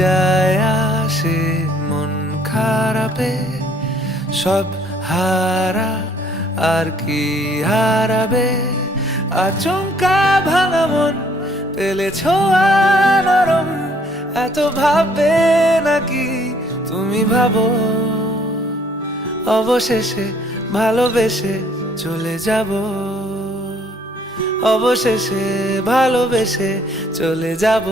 যায় আসে মন খারাপে, সব হারা আর কি হারাবে। আচমকা ভাঙা মন পেলে ছোঁয়া নরম, এত ভাববে নাকি তুমি ভাবো। অবশেষে ভালোবেসে চলে যাব, অবশেষে ভালোবেসে চলে যাব।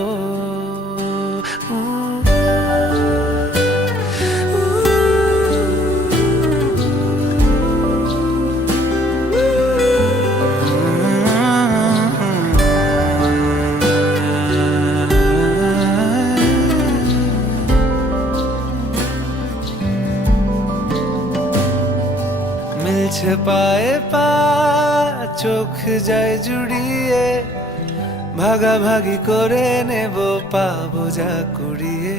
মিলছে পায়ে পা, চোখ যায় জুড়িয়ে, ভাগাভাগি করে নেব পাবো যা কুড়িয়ে।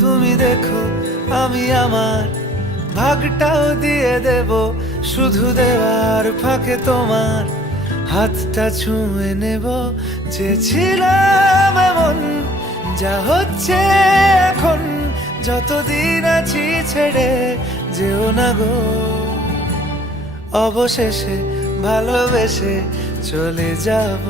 তুমি দেখো আমি আমার ভাগটাও দিয়ে দেব, শুধু দেওয়ার ফাঁকে তোমার হাতটা ছুঁয়ে নেব। চেয়েছিলাম এমন, যা হচ্ছে এখন, যতদিন আছি ছেড়ে যেও না গো। অবশেষে ভালোবেসে চলে যাব।